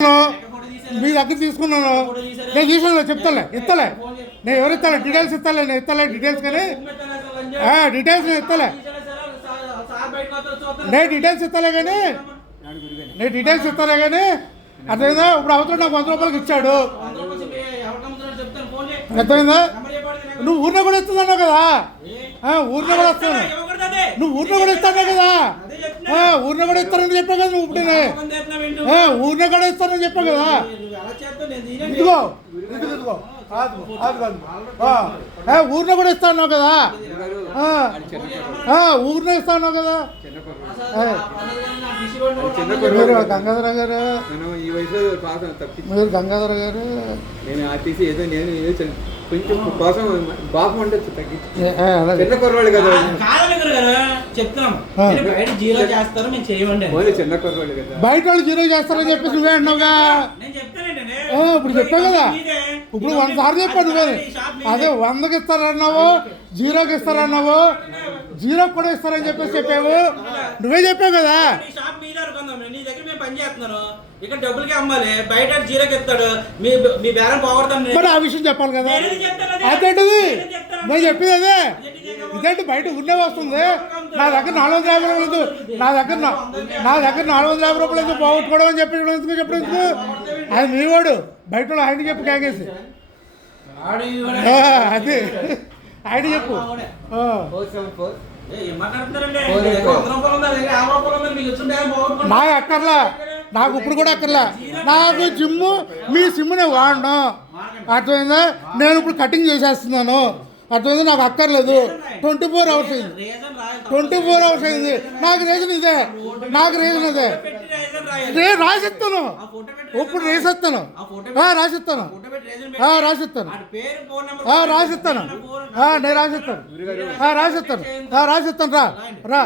మీ దగ్గర తీసుకున్నాను, నేను తీసుకున్నా చెప్తాలే, ఇస్తలే, నేను ఎవరు ఇస్తాలే, డీటెయిల్స్ ఇస్తాలే, నేను ఇస్తలే డీటెయిల్స్, కానీ డీటెయిల్స్ నేను ఇస్తలే, నేను డీటెయిల్స్ ఇస్తలే కానీ అర్థమైందా? ఇప్పుడు అవతల నాకు 100 రూపాయలకి ఇచ్చాడు, అర్థమైందా? నువ్వు ఊరిలో కూడా ఇస్తున్నావు కదా, ఊరిలో కూడా వస్తాను, నువ్వు ఊరిలో కూడా ఇస్తాను కదా, ఊరిలో కూడా ఇస్తానని చెప్పావు కదా, నువ్వు ఇప్పుడే ఊరిలో కూడా ఇస్తానని చెప్పావు కదా. ఇదిగో ఇదిగో ఊరిలో కూడా ఇస్తాను కదా, ఊరిలో ఇస్తాను కదా. గంగాధర గారు, మీరు గంగాధర గారు, నేను ఆర్టీసీ ఏదో నేను కొంచెం కోసం బాగా ఉండొచ్చు, తగ్గించి చిన్న కుర్రాళ్ళు కదా, చెప్తున్నాం చిన్న కుర్రాళ్ళు కదా, బయట వాళ్ళు జీరో చేస్తారని చెప్పేసి నువ్వే అన్నావుగా. ఇప్పుడు చెప్పావు కదా, ఇప్పుడు 100 సార్లు చెప్పావు నువ్వే. అదే 100కి ఇస్తారన్నావు, 0కి ఇస్తారన్నావు, 0కి కూడా ఇస్తారని చెప్పేసి చెప్పావు, నువ్వే చెప్పావు కదా. నీ దగ్గర మేము పని చేస్తున్నాను, ఇక్కడ డబ్బులకి అమ్మాలి, బయట 0కి ఇస్తాడు, మీ బేరం పోగొడతాను. మరి ఆ విషయం చెప్పాలి కదా. అదేంటిది నేను చెప్పింది అదే, ఇదేంటి బయట ఉండే వస్తుంది. నా దగ్గర 450 రూపాయలు, నా దగ్గర 450 రూపాయలు పోగొట్టుకోవడం అని చెప్పి చెప్పడం ఎందుకు? అది మీ వాడు బయట ఆయన చెప్పు కేకేసి, అది ఆయన చెప్పు. నాకు అక్కర్లా, నాకు ఇప్పుడు కూడా అక్కర్లా, నాకు జిమ్ము మీ సిమ్మునే వాడను, అర్థమైందా? నేను ఇప్పుడు కటింగ్ చేసేస్తున్నాను, అర్థమైంది? నాకు అక్కర్లేదు. 24 అవర్స్ అయింది, 24 అవర్స్ అయింది. నాకు రీజన్ ఇదే, నాకు రీజన్ ఇదే. నేను రాసిస్తాను, ఇప్పుడు రాసిస్తాను, రాసిస్తాను, రాసిస్తాను, రాసిస్తాను, నేను రాసిస్తాను, రాసిస్తాను, రాసిస్తాను, రా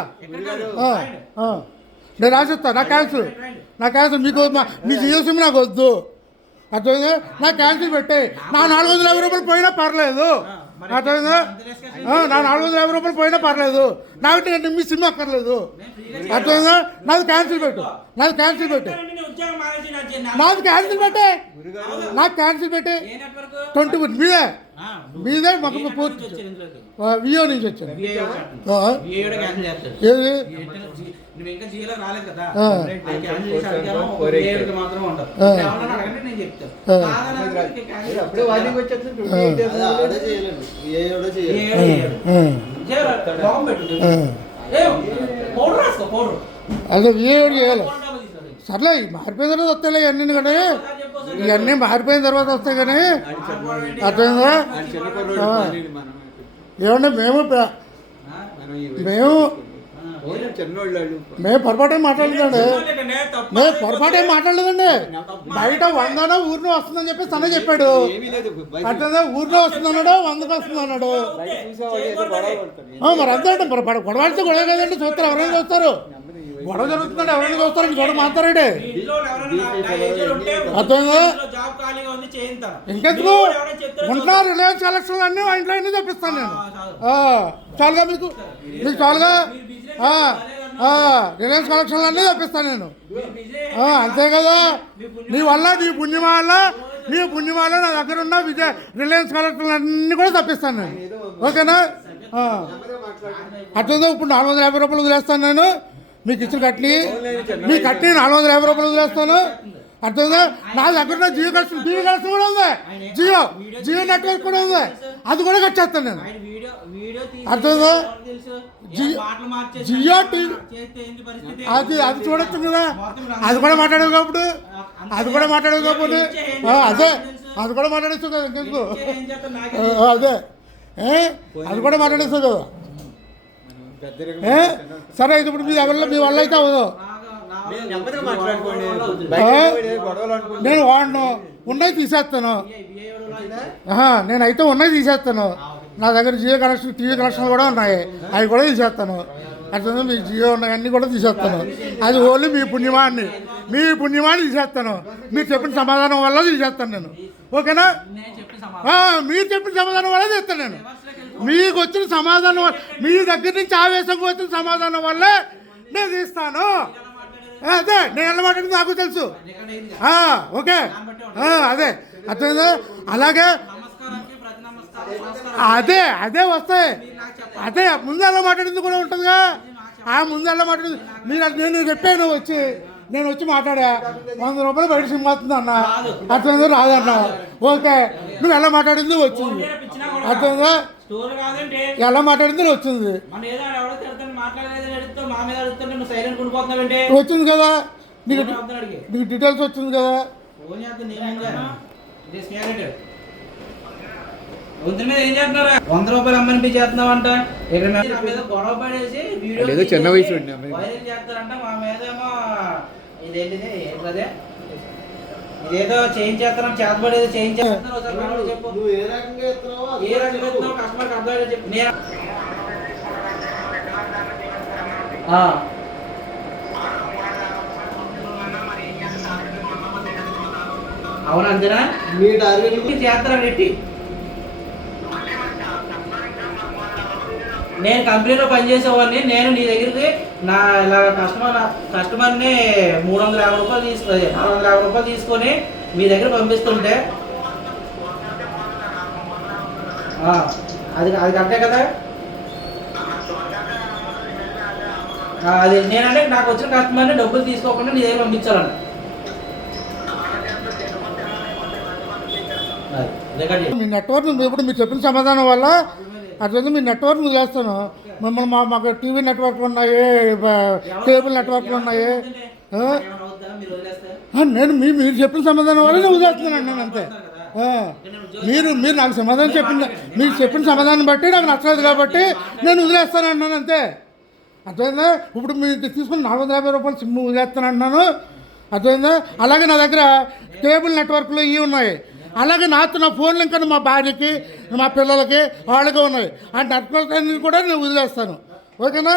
నేను రాసిస్తాను. నాకు క్యాన్సిల్, మీకు మీ జియో సిమ్ నాకు వద్దు, అర్థమైందా? నాకు క్యాన్సిల్ పెట్టే. నా 450 రూపాయలు పోయినా పర్లేదు, అర్థమైందా? నా 450 రూపాయలు పోయినా పర్లేదు, నాకు మీ సిమ్ అక్కర్లేదు, అర్థమైందా? నాది క్యాన్సిల్ పెట్టు, నాకు క్యాన్సిల్ పెట్టే, 20 మీదే మాకు పూర్తి వియో నుంచి వచ్చాను. ఏది అదే వియో చేయాలి. సర్లే మారిపోయిన తర్వాత వస్తాయిలే ఇవన్నీ, కానీ ఇవన్నీ మారిపోయిన తర్వాత వస్తాయి, కానీ అర్థమైందా? ఏమన్నా మేము పొరపాటు ఏం మాట్లాడలేదండి, బయట 100 ఊరిలో వస్తుందని చెప్పి తనే చెప్పాడు, అట్లా ఊరిలో వస్తుందన్నాడు, 100కి వస్తుందన్నాడు. మరి అంతే అంటే గొడవడితే గొడవ కదండి, చూస్తారు, ఎవరైనా చూస్తారు, గొడవ జరుగుతుందంటే ఎవరైనా చూస్తారు, గొడవ మాట్లాడే అర్థమైందా? ఇంకెందుకు ఉంటా రిలయన్స్ కలెక్షన్లు అన్నీ మా ఇంట్లో అన్నీ తెప్పిస్తాను నేను, చాలుగా మీకు చాలుగా, రిలయన్స్ కలెక్షన్లు అన్నీ తెప్పిస్తాను నేను, అంతే కదా. నీ పుణ్యమాల నా దగ్గర ఉన్న రిలయన్స్ కలెక్షన్లు అన్నీ కూడా తెప్పిస్తాను నేను, ఓకేనా? అట్లా ఇప్పుడు 450 రూపాయలు వదిలేస్తాను నేను, మీకు ఇచ్చిన కట్టి 450 రూపాయలు వదిలేస్తాను, అర్థమైందా? నా దగ్గర జియో కనెక్షన్, టీవీ కనెక్షన్ కూడా ఉంది, జియో నెట్వర్క్ కూడా ఉంది, అది కూడా కట్టేస్తాను నేను, అర్థమైందా? జియో టీవీ అది చూడొచ్చు కదా, అది కూడా మాట్లాడేది కాబట్టి, అదే అది కూడా మాట్లాడేచ్చు కదా, ఇంకెందుకు అదే అది కూడా మాట్లాడేస్తావు కదా. సరే అయితే ఇప్పుడు మీ వల్ల అయితే అవ్వదు, నేను వాడను, ఉన్నాయి తీసేస్తాను, నేనైతే ఉన్నాయి తీసేస్తాను, నా దగ్గర జియో కనెక్షన్, టీవీ కనెక్షన్లు కూడా ఉన్నాయి, అవి కూడా తీసేస్తాను, అట్లా మీ జియో ఉన్నాయి అన్నీ కూడా తీసేస్తాను, అది ఓన్లీ మీ పుణ్యమాన్ని తీసేస్తాను, మీరు చెప్పిన సమాధానం వల్ల తీసేస్తాను నేను, ఓకేనా? మీరు చెప్పిన సమాధానం వల్ల తీస్తాను నేను, మీకు వచ్చిన సమాధానం, మీ దగ్గర నుంచి ఆవేశంగా వచ్చిన సమాధానం వల్లే నేను తీస్తాను. అదే నేను ఎలా మాట్లాడింది నాకు తెలుసు. రికార్డ్ అయింది ఆ, ఓకే అదే అర్థమైందా? అలాగే నమస్కారానికి ప్రతి నమస్కారం అదే వస్తాయి. మీరు నాకు చెప్పండి. అదే ముందు ఎలా మాట్లాడింది కూడా ఉంటుందిగా. ముందు ఎలా మాట్లాడింది మీరు నేను చెప్పాను నేను వచ్చి మాట్లాడా 100 రూపాయలు బయట సింహాతుంది అన్న, అర్థమైందా? రాదన్నా, ఓకే నువ్వు ఎలా మాట్లాడింది వచ్చింది, అర్థమైందా? స్టోర్ కాదండి, ఎలా మాట్లాడింది వచ్చింది, మన ఏదో ఎవడో తిడతాను మాట్లాడలేదు అడుగుతావు, మా మీద అడుగుతుంటే నువ్వు సైలెంట్ కొనుక్కోతున్నావంటే వచ్చింది కదా నీకు అడిగి నీకు డీటెయిల్స్ వచ్చింది కదా. ఫోన్ చేస్తాను నేను ఇది స్కారెట్ వద్దు మీద ఏం చేస్తున్నారా 100 రూపాయలు అమ్మని చేస్తున్నావు అంట. ఇక్కడ నా మీద గొడవ పడేసి వీడియో ఏదో చిన్న వయసు ఉండే అమ్మాయి. వైరల్ చేస్తారంట. మా మీద ఏమో ఇదేంటిది ఏంటదే ఇదేదో చేయించేస్తున్నాం, చేతబడేదో చేయించేస్తున్నాం. ఒకసారి మనోడు చెప్పు ఏ రకంగా ఎత్తున్నావు కస్టమర్కి అర్థం చెప్పు. నేను అవును అంతేనా మీ టార్గెట్ చేస్తారా ఎట్టి నేను కంపెనీలో పనిచేసేవాడిని. నేను నీ దగ్గరికి నా ఇలా కస్టమర్ని 350 రూపాయలు 450 రూపాయలు తీసుకొని మీ దగ్గర పంపిస్తుంటే అది అది కరెక్టే కదా. అది నేనంటే నాకు వచ్చిన కస్టమర్ని డబ్బులు తీసుకోకుండా నీ దగ్గర పంపించాలండి. మీ నెట్వర్క్ ఇప్పుడు మీరు చెప్పిన సమాధానం వల్ల అట్లా మీ నెట్వర్క్ చేస్తాను. మిమ్మల్ని మాకు టీవీ నెట్వర్క్లు ఉన్నాయి, కేబుల్ నెట్వర్క్లు ఉన్నాయి. నేను మీరు చెప్పిన సమాధానం వల్ల నేను వదిలేస్తున్నాను నేను అంతే. మీరు నాకు సమాధానం మీరు చెప్పిన సమాధానం బట్టి నాకు నచ్చలేదు కాబట్టి నేను వదిలేస్తాను అన్నాను అంతే. అర్థమైందా? ఇప్పుడు మీరు తీసుకుని 450 రూపాయలు సిమ్ వదిలేస్తాను అంటున్నాను, అర్థమైందా? అలాగే నా దగ్గర కేబుల్ నెట్వర్క్లు ఇవి ఉన్నాయి. అలాగే నా ఫోన్లు ఇంకా మా భార్యకి మా పిల్లలకి వాళ్ళకి ఉన్నాయి. ఆ నెట్వర్క్ అన్ని కూడా నేను వదిలేస్తాను, ఓకేనా?